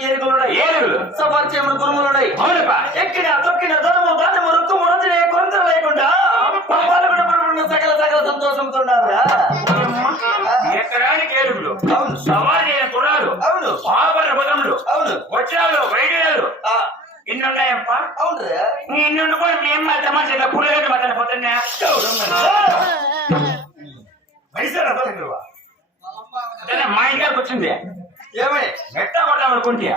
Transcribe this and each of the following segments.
వారికి ఏనుగులు సపరిచయములు గురుములున్నాయి. ఎక్కిన తొక్కిన ధనము దానము రుక్కుము రోజునే కొరత లేకుండా పాల్గొన సకల సకల సంతోషంతో ఉన్నారా? ఎక్కడానికి ఏనుగులు, అవును. సవారీ గుర్రాలు, అవును. ఆభర భగములు, అవును. వజ్రాలు, వైద్యాలు ఇన్ని ఉన్నాయప్ప. అవును. ఇన్ని ఉండుకొని మీ అమ్మ తమాషా పుల్లగడ్డ మాత్రం పోతున్నా మా ఇంటికి వచ్చింది. ఏమై మెట్ట కొడదాం అనుకుంటే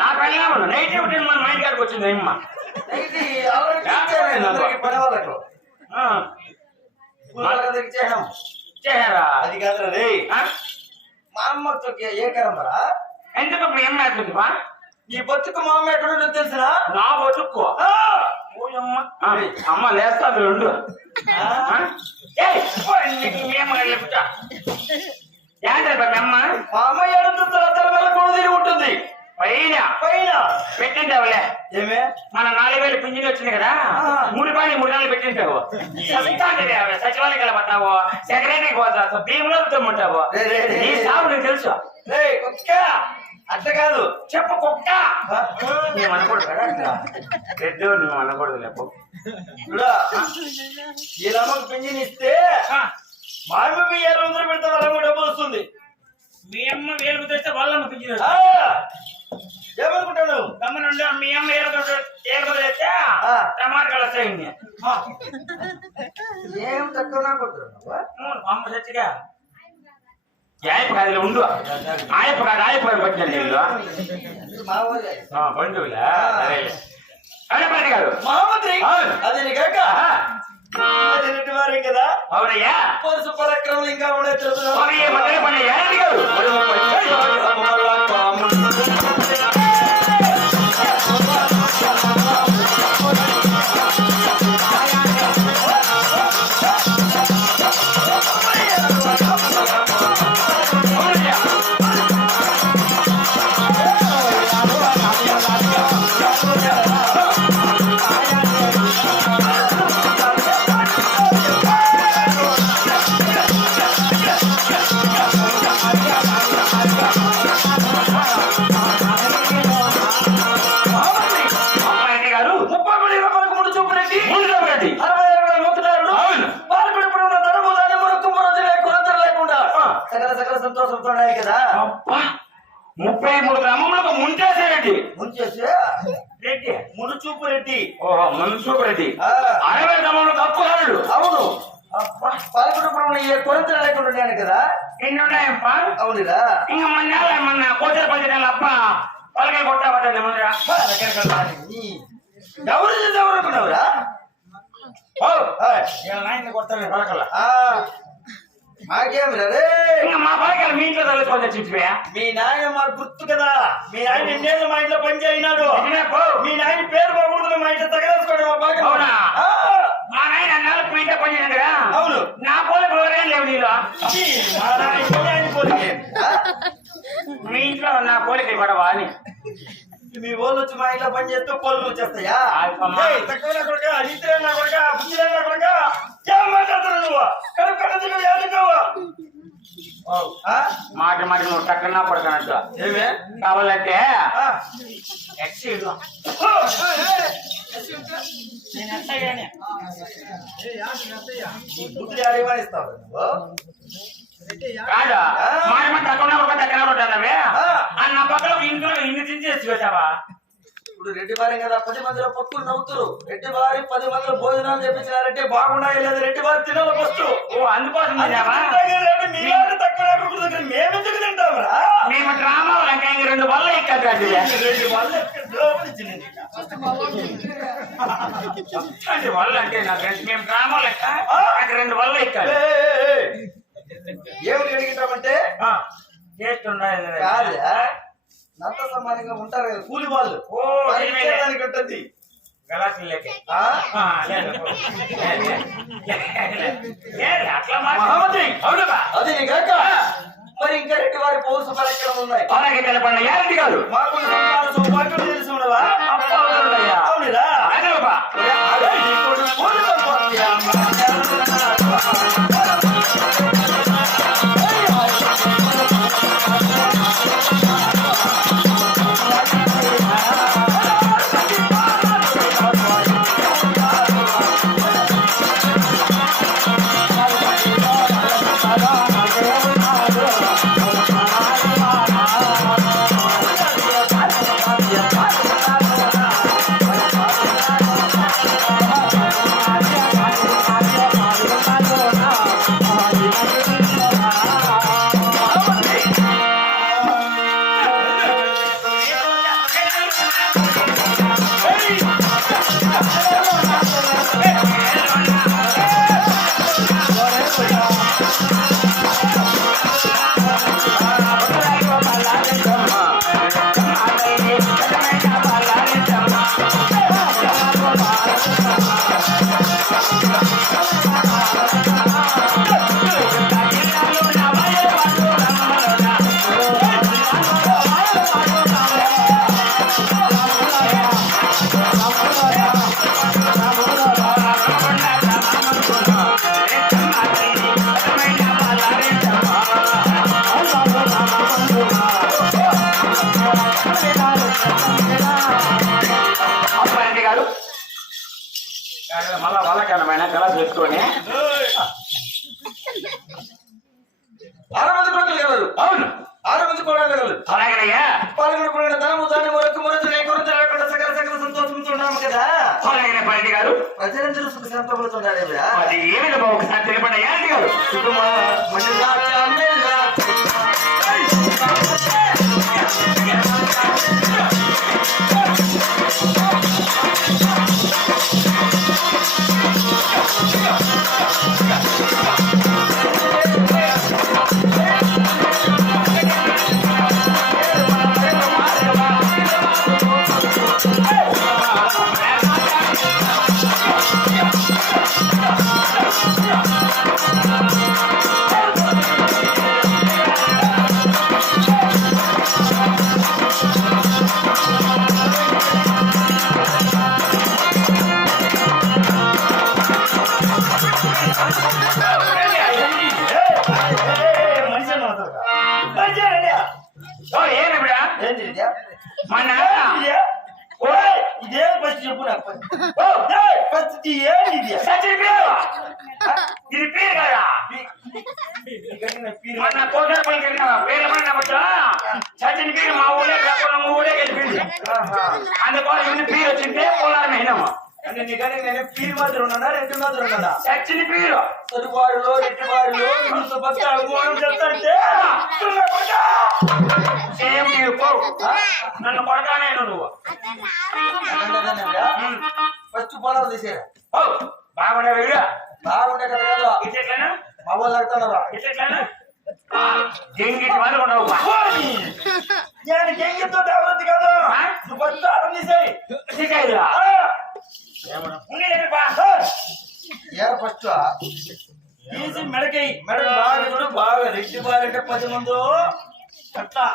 నా కళ్యాణం నైట్ మన మా ఇంటికి వచ్చింది అమ్మ. పని వాళ్ళకు చేయారా? అది కాదు రే, మా అమ్మతో ఏ కరమ్మరా? ఎందుకు మీ అమ్మ ఎట్లుందిపా? నీ బతుకు మా అమ్మ ఎక్కడ తెలిసినా? నా బతుకు అమ్మ లేస్తాది రెండు. అమ్మ మా అమ్మ ఏడుతో తల వల్ల కొడుదీరి ఉంటుంది. పైన పైన పెట్టింటావులే. ఏమే మన 4000 పింఛన్లు వచ్చింది కదా, 3 నెలలు పెట్టింటావు. సచివాలయం వెళ్ళబోతావు, సెక్రటరీకి పోతావు, భీములో ఉంటావు. నీ సాగు నీకు తెలుసు. అట్లా కాదు, చెప్పు కుక్క. నువ్వు అనకూడదు కదా, పెద్ద నువ్వు అనకూడదు. లేపు ఈ రమ్మకు పింఛన్ ఇస్తే మా అమ్మ 700 పెడితే వాళ్ళ డబ్బులు వస్తుంది. మీ అమ్మ 1000 తెస్తే వాళ్ళమ్మ పింఛన్ ఏమనుకుంటాను? గమ్మనుండి మీ అమ్మ 700 తెస్తే టమాటాలు వస్తాయి. ఏం తక్కువ నాకుంటున్నావు? అమ్మ సచ్చిగా ఆయప్ప కాదు ఉండు. ఆయప్ప కాదు, ఆయప్ప పట్టిన నీళ్ళు బంధువులా అడపడి కాదు మహామంత్రి. అది నీకాక వారే కదా. అవునయ్యా, పరుసు పరాక్రమం ఇంకా ఉండే తెలుసు. సంతోషంతో కదా. 33 గ్రామములకు ముంచేసేరెడ్డి. ముంచేసే రెడ్డి మునుచూపు రెడ్డి. ఓహో, మునుచూపు రెడ్డి. 60 గ్రామంలో తప్పుగాడు. అవును. పాలకుడుపురం ఏ కొరత లేకుండా ఉన్నాను కదా. ఎన్ని ఉన్నాయప్ప? అవునురా. ఇంకా మన కోచల పంచాయతీల అప్ప పలకాయ కొట్టాబట్టే ముందర ఎవరు అనుకున్నావురా? నాయన కొడతాను పలకల. మాకేమిరా రే? ఇంకా మా పలకలు మీ ఇంట్లో తల్లిపోతే చిచ్చిపోయా. మీ నాయన మాకు గుర్తు కదా. మీ ఆయన ఎన్నేళ్ళు మా ఇంట్లో పని చేయనాడు. మీ నాయన పేరు బాగుంటుంది, మా ఇంట్లో తగలేసుకోండి మా పలక. అవునా? మా నాయన అన్నాళ్ళు మీ ఇంట్లో పని చేయను కదా. అవును. నా పోలికి ఎవరేం లేవు నీలో. మీ ఇంట్లో నా పోలిక పడవా అని మీ వాళ్ళు వచ్చి మా ఇంట్లో పని చేస్తూ కోళ్ళు వచ్చేస్తాయా? తక్కువ కొడుక, నిద్ర నా కొడుక, బుద్ధి నా కొడుక, ఏం మాట్లాడుతున్నావు నువ్వు? మాట మాట నువ్వు టక్కన పడకనట్టు. ఏమే కావాలంటే బుద్ధి అడిగిస్తావు నువ్వు కాదా? మాట మాట టక్కన పడ్డావే అన్న పక్కన ఇంట్లో ఇన్ని తించేసి పెట్టావా? ఇప్పుడు రెడ్డి వారి కదా 10 మందిలో పక్కులు నవ్వుతారు. రెడ్డి వారి 10 మందిలో భోజనాలు చేపించారంటే బాగున్నాయి లేదా? రెడ్డి వారి తినాల ఫస్ట్. ఓ అందుకోసం మేమెందుకు తింటామరా? మేము గ్రామాలు ఇంకా 2 వల్ల ఎక్కాలి. 2 వల్ల అంటే నాకు మేము గ్రామాలు లెక్క 2 వల్ల ఎక్కాలి. ఏమిటి అడిగినామంటే టేస్ట్ ఉండాలి కాదు, నంత సమానంగా ఉంటారు కదా కూలి వాళ్ళు. దానికి ఉంటుంది అది కాక మరి ఇంకా రెడ్డి వారి పౌరుష పరీక్షలు ఉన్నాయి. అలాగే తెలపండి. యారెడ్డి కాదు మాకు సౌభాగ్యం తెలిసి ఉండవా? అవునురా. గారు మళ్ళా వాళ్ళకన్నమైన కళ చేసుకొని 6 మంది కొడుకులు కలరు. అవును 6 మంది కోడళ్ళు కలరు. అలాగయ్యా పాల్గొనకుండా ధనము ధాన్యము రొక్కు మొరచులే కొరత లేకుండా సకల సకల సంతోషంతో కదా. అలాగే పండిత గారు ప్రజలందరూ సుఖ సంతోషంతో అది ఏ విధమో ఒకసారి తెలిపండి యాంటి గారు. ఏమిడా మన ఇదేం ఫస్ట్ చెప్పు నాకు. ఫస్ట్ ఏంటి సచిన్ పేరు ఇది పేరు కదా మన కోటర్ పై పేరు పడినప్పుడు సచిన్ పేరు మా ఊళ్ళే కాకుండా మా ఊళ్ళే గెలిపింది. అందుకోసం ఇన్ని పేరు వచ్చింటే పోలారం అయినాము. నేను పీరు మాత్రం ఉన్నానా రెడ్డి మాత్రం ఉన్నానా? సచిన్ పేరు చదువువారిలో రెడ్డి వారిలో అనుమానం చెప్తాంటే సేమ్ నీరు పో నన్ను కొడతానే నువ్వు ఫస్ట్ పొలం తీసేరా. బాగుండే వీడు బాగుండే కదా కదా ఇట్లనా మా వాళ్ళు ఆడుతున్నారా? ఇట్లనా జంగిటి వాళ్ళు ఉండవు నేను గెంగితో దేవరతి కాదు. నువ్వు ఫస్ట్ ఆరం తీసేయి. ఏ ఫస్ట్ తీసి మెడకి మెడ బాగా చూడు. బాగా రెడ్డి బారంటే 10 మంది అట్లా